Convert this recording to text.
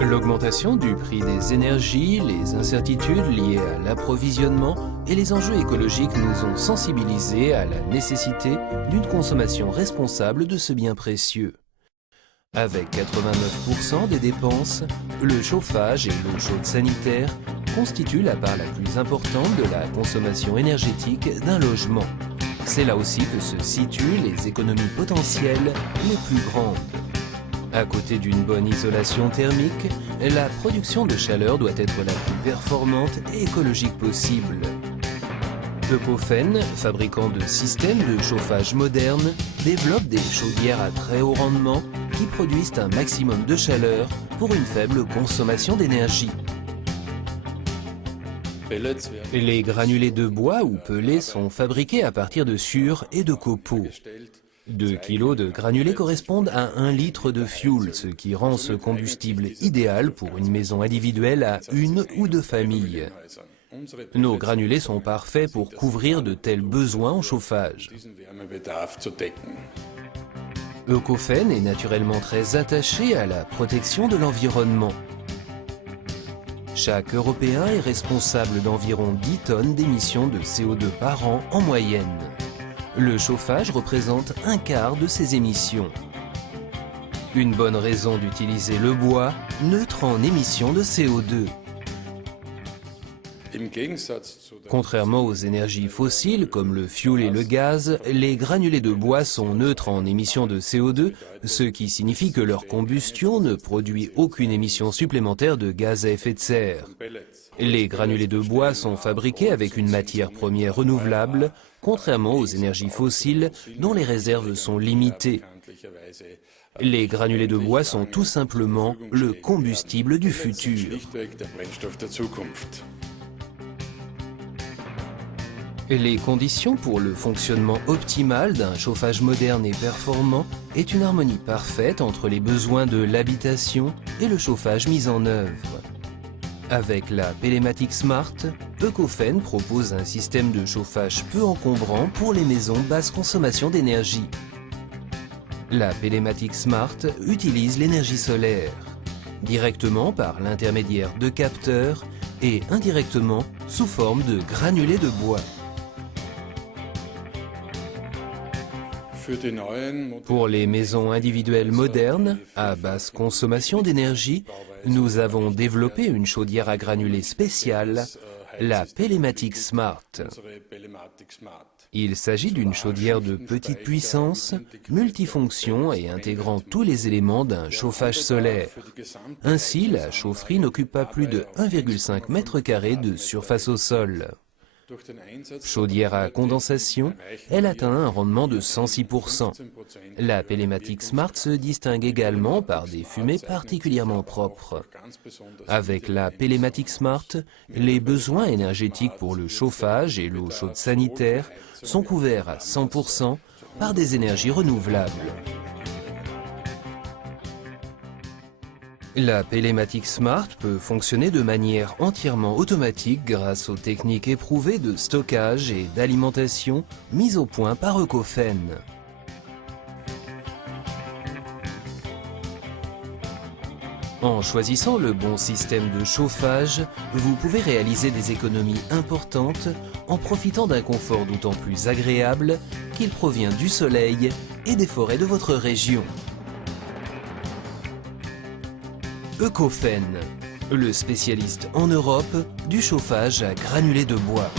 L'augmentation du prix des énergies, les incertitudes liées à l'approvisionnement et les enjeux écologiques nous ont sensibilisés à la nécessité d'une consommation responsable de ce bien précieux. Avec 89% des dépenses, le chauffage et l'eau chaude sanitaire constituent la part la plus importante de la consommation énergétique d'un logement. C'est là aussi que se situent les économies potentielles les plus grandes. À côté d'une bonne isolation thermique, la production de chaleur doit être la plus performante et écologique possible. Eucofen, fabricant de systèmes de chauffage modernes, développe des chaudières à très haut rendement qui produisent un maximum de chaleur pour une faible consommation d'énergie. Les granulés de bois ou pellets sont fabriqués à partir de sciure et de copeaux. 2 kg de granulés correspondent à 1 litre de fioul, ce qui rend ce combustible idéal pour une maison individuelle à 1 ou 2 familles. Nos granulés sont parfaits pour couvrir de tels besoins en chauffage. Eucofen est naturellement très attaché à la protection de l'environnement. Chaque Européen est responsable d'environ 10 tonnes d'émissions de CO2 par an en moyenne. Le chauffage représente 1/4 de ces émissions. Une bonne raison d'utiliser le bois, neutre en émissions de CO2. Contrairement aux énergies fossiles comme le fioul et le gaz, les granulés de bois sont neutres en émissions de CO2, ce qui signifie que leur combustion ne produit aucune émission supplémentaire de gaz à effet de serre. Les granulés de bois sont fabriqués avec une matière première renouvelable, contrairement aux énergies fossiles dont les réserves sont limitées. Les granulés de bois sont tout simplement le combustible du futur. Les conditions pour le fonctionnement optimal d'un chauffage moderne et performant est une harmonie parfaite entre les besoins de l'habitation et le chauffage mis en œuvre. Avec la Pelematic Smart, Eucofen propose un système de chauffage peu encombrant pour les maisons basse consommation d'énergie. La Pelematic Smart utilise l'énergie solaire, directement par l'intermédiaire de capteurs et indirectement sous forme de granulés de bois. Pour les maisons individuelles modernes, à basse consommation d'énergie, nous avons développé une chaudière à granulés spéciale, la Pelematic Smart. Il s'agit d'une chaudière de petite puissance, multifonction et intégrant tous les éléments d'un chauffage solaire. Ainsi, la chaufferie n'occupe pas plus de 1,5 m² de surface au sol. Chaudière à condensation, elle atteint un rendement de 106%. La Pelematic Smart se distingue également par des fumées particulièrement propres. Avec la Pelematic Smart, les besoins énergétiques pour le chauffage et l'eau chaude sanitaire sont couverts à 100% par des énergies renouvelables. La Pelematic Smart peut fonctionner de manière entièrement automatique grâce aux techniques éprouvées de stockage et d'alimentation mises au point par Eucofen. En choisissant le bon système de chauffage, vous pouvez réaliser des économies importantes en profitant d'un confort d'autant plus agréable qu'il provient du soleil et des forêts de votre région. Eucofen, le spécialiste en Europe du chauffage à granulés de bois.